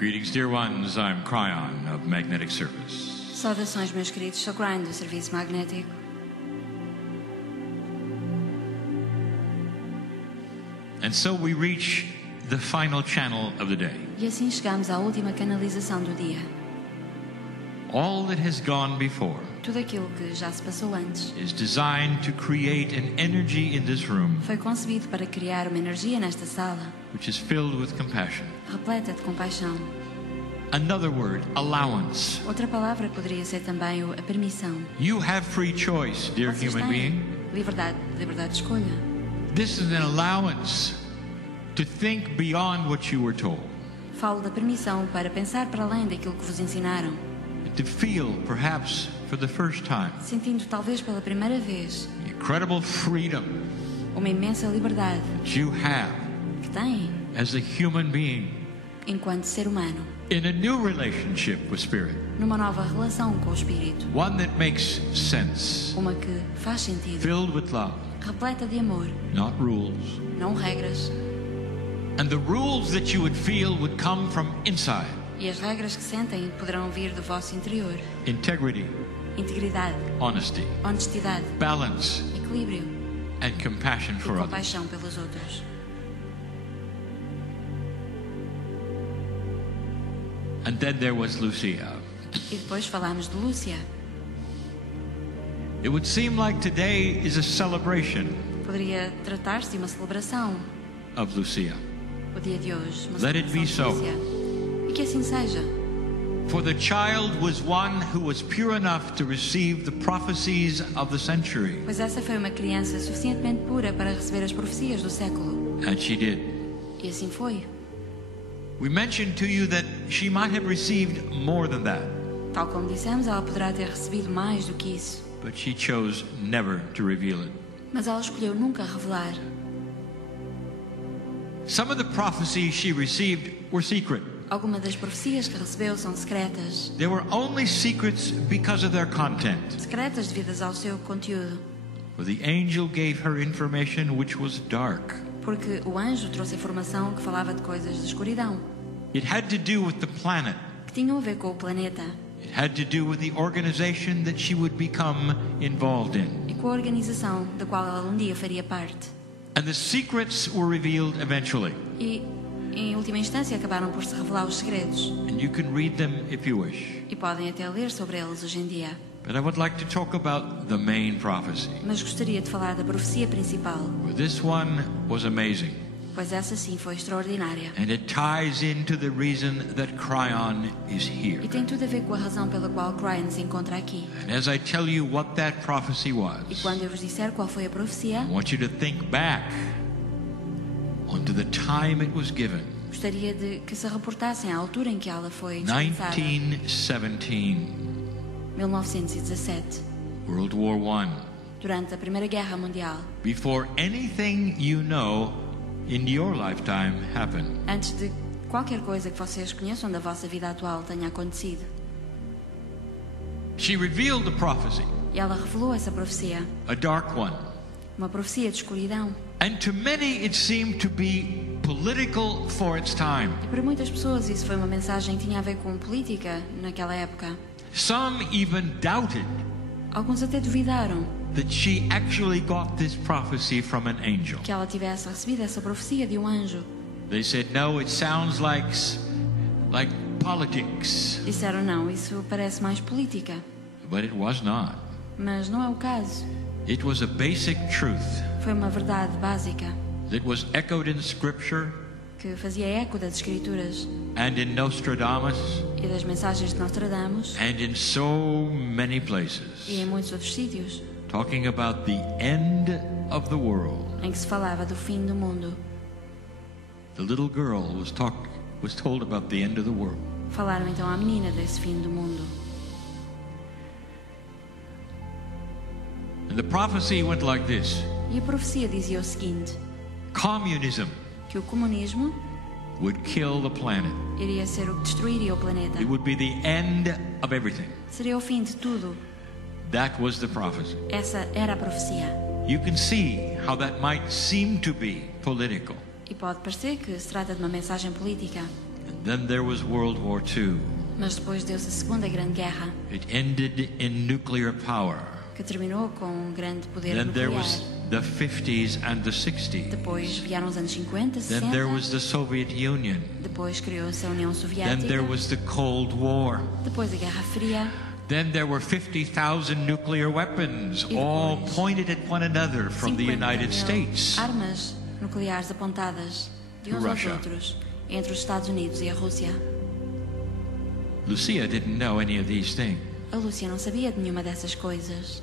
Greetings, dear ones. I'm Kryon of Magnetic Service. Saudações, meus queridos. Sou Kryon do Serviço Magnético. And so we reach the final channel of the day. E assim chegamos à última canalização do dia. All that has gone before Tudo aquilo que já se passou antes is designed to create an energy in this room foi concebido para criar uma energia nesta sala, which is filled with compassion. repleta de compaixão. Another word, allowance. Outra palavra poderia ser também a permissão. You have free choice, dear Vocês human têm being. liberdade de escolha. This is an allowance to think beyond what you were told. Falo da permissão para pensar para além daquilo que vos ensinaram, To feel, perhaps for the first time, sentindo talvez pela primeira vez the incredible freedom uma imensa liberdade that you have que têm as a human being enquanto ser humano, in a new relationship with Spirit. numa nova relação com o Espírito, One that makes sense, uma que faz sentido, filled with love, repleta de amor, not rules. não regras. And the rules that you would feel would come from inside. E as regras que sentem poderão vir do vosso interior. Integrity, Integridade, honesty, honestidade, balance, equilíbrio and compassion e for others. compaixão pelos outros. And then there was Lucia. E depois falámos de Lúcia. It would seem like today is a celebration Poderia tratar-se de uma celebração, of Lucia. o dia de hoje. Uma Let it be celebração so. de Lúcia. E que assim seja. For the child was one who was pure enough to receive the prophecies of the century. Pois essa foi uma criança suficientemente pura para receber as profecias do século. And she did. E assim foi. We mentioned to you that she might have received more than that, Tal como dissemos, ela poderá ter recebido mais do que isso. but she chose never to reveal it. Mas ela escolheu nunca revelar. Some of the prophecies she received were secret. Algumas das profecias que recebeu são secretas. They were only secrets because of their content. Secretas devidas ao seu conteúdo. For the angel gave her information which was dark. Porque o anjo trouxe informação que falava de coisas de escuridão, It had to do with the planet. que tinham a ver com o planeta It had to do with the organization that she would become involved in. e com a organização da qual ela um dia faria parte. And the secrets were revealed eventually. E, em última instância, acabaram por se revelar os segredos. And you can read them if you wish. E podem até ler sobre eles hoje em dia. But I would like to talk about the main prophecy. Mas gostaria de falar da profecia principal, For this one was amazing. pois essa sim foi extraordinária. And it ties into the reason that Kryon is here. E tem tudo a ver com a razão pela qual Kryon se encontra aqui. And as I tell you what that prophecy E was, quando eu vos disser qual foi a profecia, I want you to think back onto the time it was given. gostaria de que se reportassem à altura em que ela foi dispensada. 1917, 1917, World War I. durante a Primeira Guerra Mundial. Before anything you know in your lifetime happened. Antes de qualquer coisa que vocês conheçam da vossa vida atual tenha acontecido. She revealed the prophecy, E ela revelou essa profecia, a dark one. uma profecia de escuridão. And to many it seemed to be political for its time. E para muitas pessoas isso foi uma mensagem que tinha a ver com política naquela época. Some even doubted Alguns até duvidaram that she actually got this prophecy from an angel. que ela tivesse recebido essa profecia de um anjo. They said, no, it sounds like politics. Disseram não, isso parece mais política. But it was not. Mas não é o caso. It was a basic truth Foi uma verdade básica that was echoed in Scripture que fazia eco das Escrituras and in Nostradamus e das mensagens de Nostradamus and in so many places, e em muitos outros sítios talking about the end of the world. em que se falava do fim do mundo. The little girl was told about the end of the world. Falaram então à menina desse fim do mundo. And the prophecy went like this. E a profecia dizia o seguinte, Communism que o comunismo would kill the planet. iria ser o que destruiria o planeta. It would be the end of everything. Seria o fim de tudo. That was the prophecy. Essa era a profecia. You can see how that might seem to be political. E pode parecer que se trata de uma mensagem política. And then there was World War II. Mas depois deu-se a Segunda Grande Guerra, It ended in nuclear power. que terminou com um grande poder Then there nuclear. was the 50s and the 60s. Depois vieram os anos 50, Then there 60. was the Soviet Union. Depois criou-se a União Then Soviética. there was the Cold War. Depois a Guerra Fria. Then there were 50,000 nuclear weapons, E all depois, pointed at one another from the 50 United mil States. armas nucleares apontadas de uns aos Russia. outros entre os Estados Unidos e a Rússia. Lucia didn't know any of these things, A Lúcia não sabia de nenhuma dessas coisas,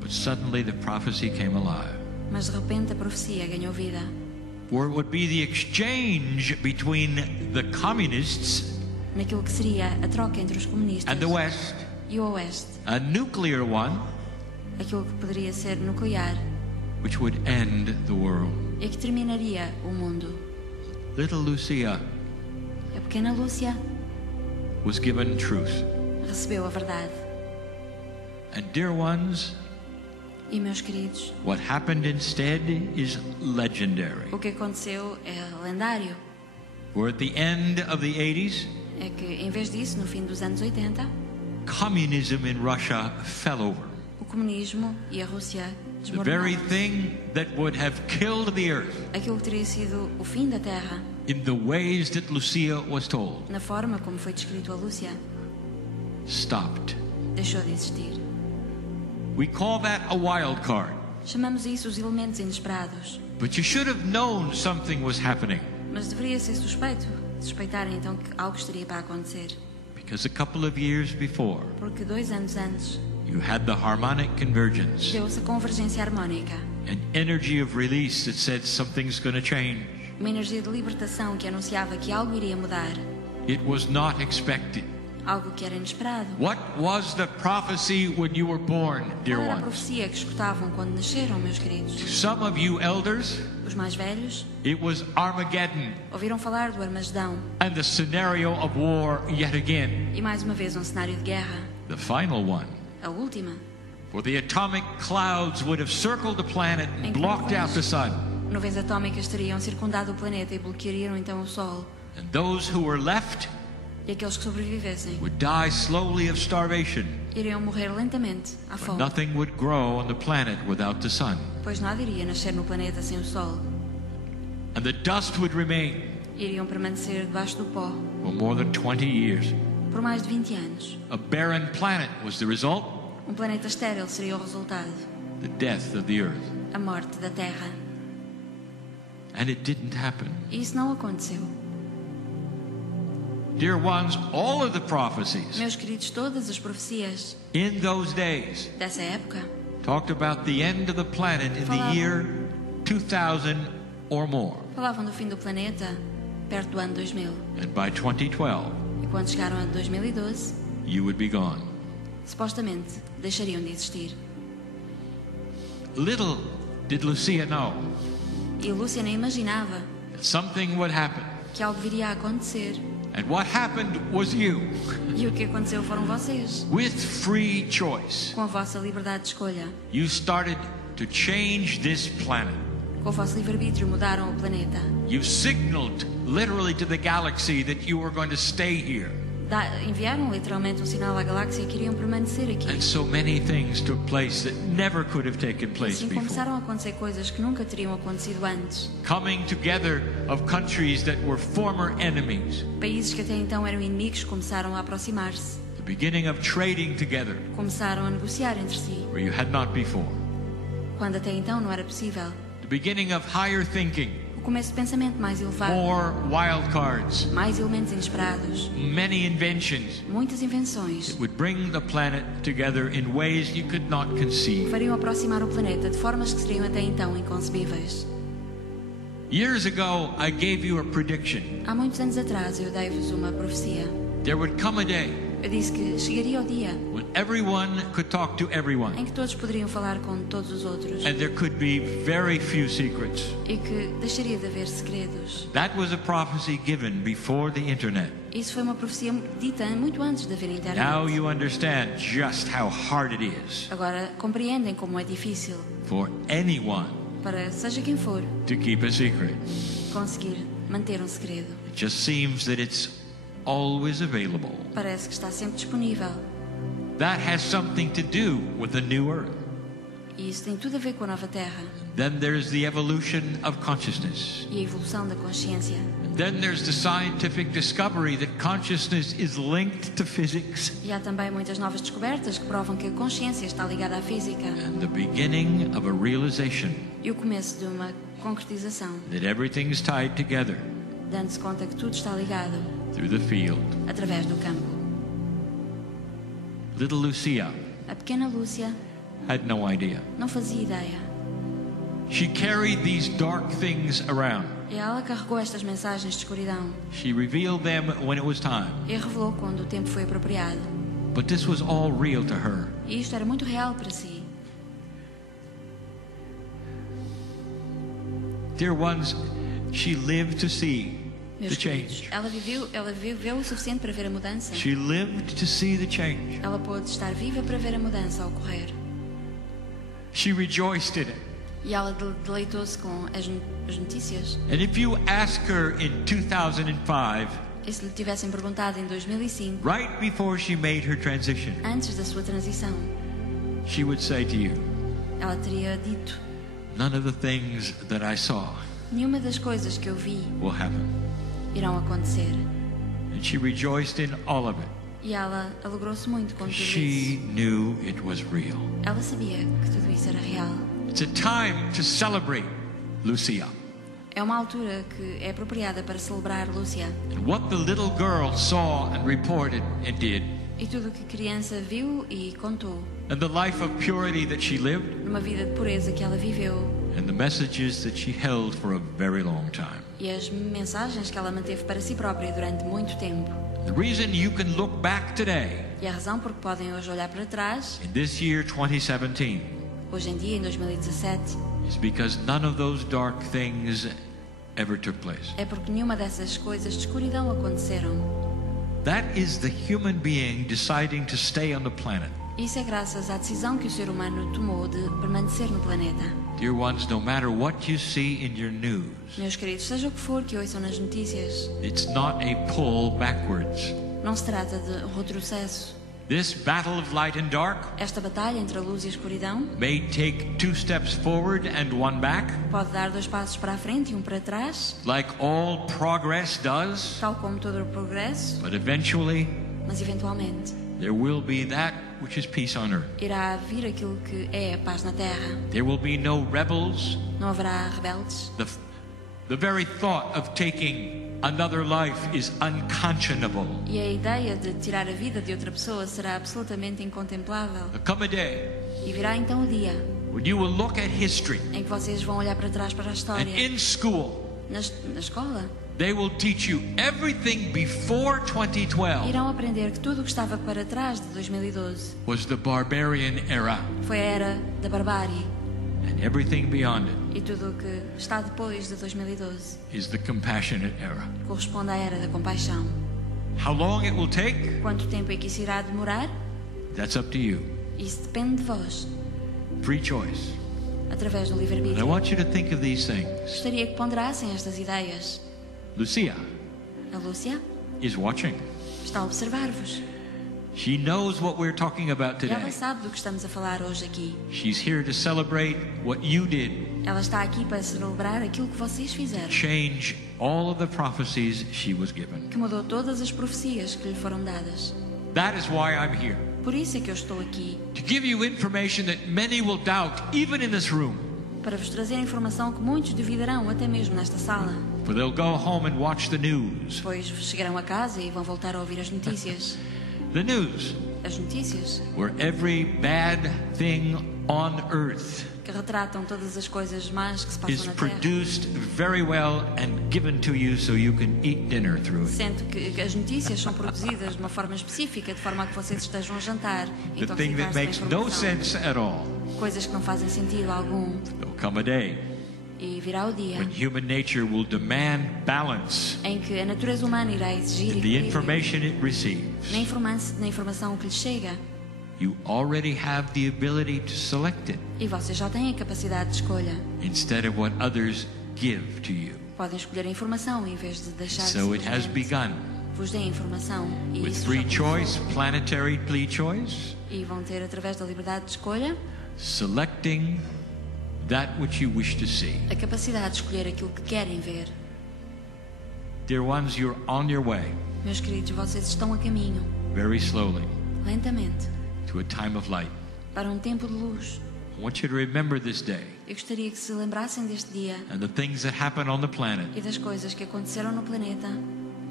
but suddenly the prophecy came alive, mas de repente a profecia ganhou vida. where it would be the exchange between the communists Naquilo que seria a troca entre os comunistas and the West, e o Oeste. a nuclear one, Aquilo que poderia ser nuclear which would end the world. e que terminaria o mundo. Little Lucia A pequena Lúcia was given truth. recebeu a verdade. And dear ones, E, meus queridos, what happened instead is legendary. o que aconteceu é lendário. We're at the end of the 80s. É que, em vez disso, no fim dos anos 80, Communism in Russia fell over. o comunismo e a Rússia The very desmoronaram. thing that would have killed the earth Aquilo que teria sido o fim da Terra, in the ways that Lucia was told na forma como foi descrito a Lúcia, stopped. deixou de existir. We call that a wild card. Chamamos isso os elementos inesperados. But you should have known something was happening, Mas deveria ser suspeitarem então que algo estaria para acontecer. because a couple of years before Porque 2 anos antes you had the harmonic convergence, deu-se a convergência harmónica, an energy of release that said something's going to change. uma energia de libertação que anunciava que algo iria mudar, It was not expected. algo que era inesperado. What was the prophecy when you were born, dear Qual era a ones? profecia que escutavam quando nasceram, meus queridos? Some of you elders, Os mais velhos it was Armageddon ouviram falar do Armagedão and the scenario of war yet again. e mais uma vez um cenário de guerra, The final one, a última, where the atomic clouds would have circled the planet and blocked out the sun. nuvens atómicas teriam circundado o planeta e bloqueariam então o Sol, And those who were left e aqueles que sobrevivessem would die slowly of starvation. iriam morrer lentamente à But fome, nothing would grow on the planet without the sun. pois nada iria nascer no planeta sem o Sol. And the dust would remain Iriam permanecer debaixo do pó for more than 20 years. por mais de 20 anos. A barren planet was the result, Um planeta estéril seria o resultado, the death of the earth. a morte da Terra. And it didn't happen. E isso não aconteceu. Dear ones, all of the prophecies Meus queridos, todas as profecias in those days dessa época talked about the end of the planet in the Falavam. year 2000 or more. falavam do fim do planeta perto do ano 2000. And by 2012, E quando chegaram a 2012, you would be gone. supostamente deixariam de existir. Little did Lucia know E Lúcia nem imaginava that something would happen. que algo viria a acontecer. And what happened was you, E o que aconteceu foram vocês. with free choice. Com a vossa liberdade de escolha, You started to change this planet. com o vosso livre-arbítrio mudaram o planeta. You signaled literally to the galaxy that you were going to stay here. Enviaram literalmente um sinal à galáxia que iriam permanecer aqui. And so many things took place that never could have taken E place assim before. começaram a acontecer coisas que nunca teriam acontecido antes. Coming together of countries that were former enemies. Países que até então eram inimigos começaram a aproximar-se. The beginning of trading together Começaram a negociar entre si, where you had not before. quando até então não era possível. The beginning of higher thinking, O começo de pensamento mais elevado, more wild cards, mais elementos inesperados, many inventions muitas invenções that would bring the planet together in ways you could not conceive. fariam aproximar o planeta de formas que seriam até então inconcebíveis. Years ago, I gave you a prediction. Há muitos anos atrás eu dei-vos uma profecia. There would come a day Eu disse que chegaria o dia when everyone could talk to everyone, em que todos poderiam falar com todos os outros and there could be very few secrets. e que deixaria de haver segredos. That was a prophecy given before the internet. Isso foi uma profecia dita muito antes de haver internet. Now you understand just how hard it is Agora compreendem como é difícil for anyone para seja quem for to keep a secret. conseguir manter um segredo. It just seems that it's always available. Parece que está sempre disponível. That has something to do with the new earth. E isso tem tudo a ver com a nova Terra. Then there's the evolution of consciousness. E a evolução da consciência. And then there's the scientific discovery that consciousness is linked to physics. E há também muitas novas descobertas que provam que a consciência está ligada à física. And the beginning of a realization E o começo de uma concretização, that everything's tied together dando-se conta que tudo está ligado through the field. através do campo. Little Lucia A pequena Lúcia had no idea. não fazia ideia. She carried these dark things around. E ela carregou estas mensagens de escuridão She revealed them when it was time. e revelou quando o tempo foi apropriado. But this was all real to her. E isto era muito real para si. Dear ones, she lived to see the Meus queridos, change. ela viveu o suficiente para ver a mudança. She lived to see the change. Ela pôde estar viva para ver a mudança ocorrer. She rejoiced in it. E ela deleitou-se com as notícias. And if you ask her in 2005, E se lhe tivessem perguntado em 2005, right before she made her transition, antes da sua transição, she would say to you, ela teria dito: none of the things that I saw nenhuma das coisas que eu vi will happen. irão acontecer. And she rejoiced in all of it. E ela alegrou-se muito com tudo She isso. knew it was real. Ela sabia que tudo isso era real. It's a time to celebrate Lucia. É uma altura que é apropriada para celebrar Lúcia. And what the little girl saw and reported and did, E tudo o que a criança viu e contou, and the life of purity that she lived, numa vida de pureza que ela viveu, and the messages that she held for a very long time. e as mensagens que ela manteve para si própria durante muito tempo. The reason you can look back today, E a razão por que podem hoje olhar para trás, in this year 2017, hoje em dia, em 2017, is because none of those dark things ever took place. é porque nenhuma dessas coisas de escuridão aconteceram. That is the human being deciding to stay on the planet. Isso é graças à decisão que o ser humano tomou de permanecer no planeta. Dear ones, no matter what you see in your news, Meus queridos, seja o que for que ouçam nas notícias, it's not a pull backwards. não se trata de um retrocesso. This battle of light and dark Esta batalha entre a luz e a escuridão may take 2 steps forward and 1 back, pode dar 2 passos para a frente e um para trás, like all progress does, tal como todo o progresso, but eventually mas eventualmente there will be that which is peace on earth. irá vir aquilo que é a paz na terra. There will be no rebels. Não haverá rebeldes. The very thought of taking another life is unconscionable. E a ideia de tirar a vida de outra pessoa será absolutamente incontemplável. There'll come a day E virá então o dia when you will look at history, em que vocês vão olhar para trás para a and história. in school Na escola they will teach you everything before 2012 irão aprender que tudo o que estava para trás de 2012 was the barbarian era, foi a era da barbárie. and everything beyond it E tudo o que está depois de 2012 is the compassionate era. corresponde à era da compaixão. How long it will take, Quanto tempo é que isso irá demorar? that's up to you. Isso depende de vós, Free choice. através do And I livre-arbítrio. want you to think of these things. Gostaria que ponderassem estas ideias. Lucia A Lúcia is watching. está a observar-vos. She knows what we're talking about E ela today. sabe do que estamos a falar hoje aqui. She's here to celebrate what you did, Ela está aqui para celebrar aquilo que vocês fizeram, change all of the prophecies she was given. que mudou todas as profecias que lhe foram dadas. That is why I'm here. Por isso é que eu estou aqui, To give you information that many will doubt, even in this room. para vos trazer informação que muitos duvidarão, até mesmo nesta sala. For they'll go home and watch the news. Depois chegarão a casa e vão voltar a ouvir as notícias. The news, As notícias where every bad thing on earth que retratam todas as coisas más que se is passam na Terra. produced very well and given to you so you can eat dinner through it. Sendo que as notícias são produzidas de uma forma específica, de forma a que vocês estejam a jantar e The thing that intoxicar-se makes com no informação. sense at all. Coisas que não fazem sentido algum. There'll come a day E virá o dia when human nature will demand balance em que a natureza humana irá exigir in the equilíbrio information it receives. na informação que lhe chega. You already have the ability to select it E vocês já têm a capacidade de escolha, instead of what others give to you. Podem escolher a informação em vez de deixar So it has begun. vos dê a informação e With isso free já choice, começou. planetary choice, E vão ter, através da liberdade de escolha, selecting that which you wish to see. a capacidade de escolher aquilo que querem ver. Dear ones, you're on your way, Meus queridos, vocês estão a caminho, very slowly, lentamente, to a time of light. para um tempo de luz. I want you to remember this day Eu gostaria que se lembrassem deste dia and the things that happen on the planet. e das coisas que aconteceram no planeta,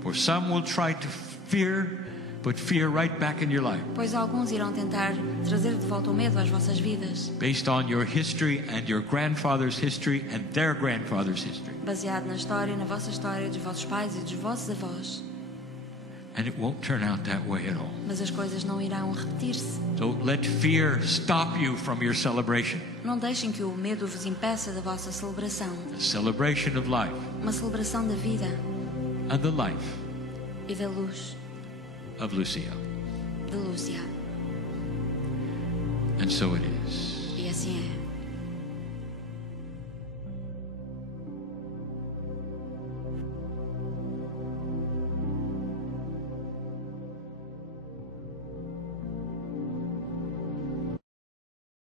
For some will try to put fear right back in your life, pois alguns irão tentar trazer de volta o medo às vossas vidas, based on your history and your grandfather's history and their grandfather's history. baseado na história, na vossa história, dos vossos pais e dos vossos avós. And it won't turn out that way at all. Mas as coisas não irão repetir-se. Don't let fear stop you from your celebration. Não deixem que o medo vos impeça da vossa celebração. The celebration of life Uma celebração da vida and the life e da luz of Lucia. de Lúcia. And so it is. E assim é.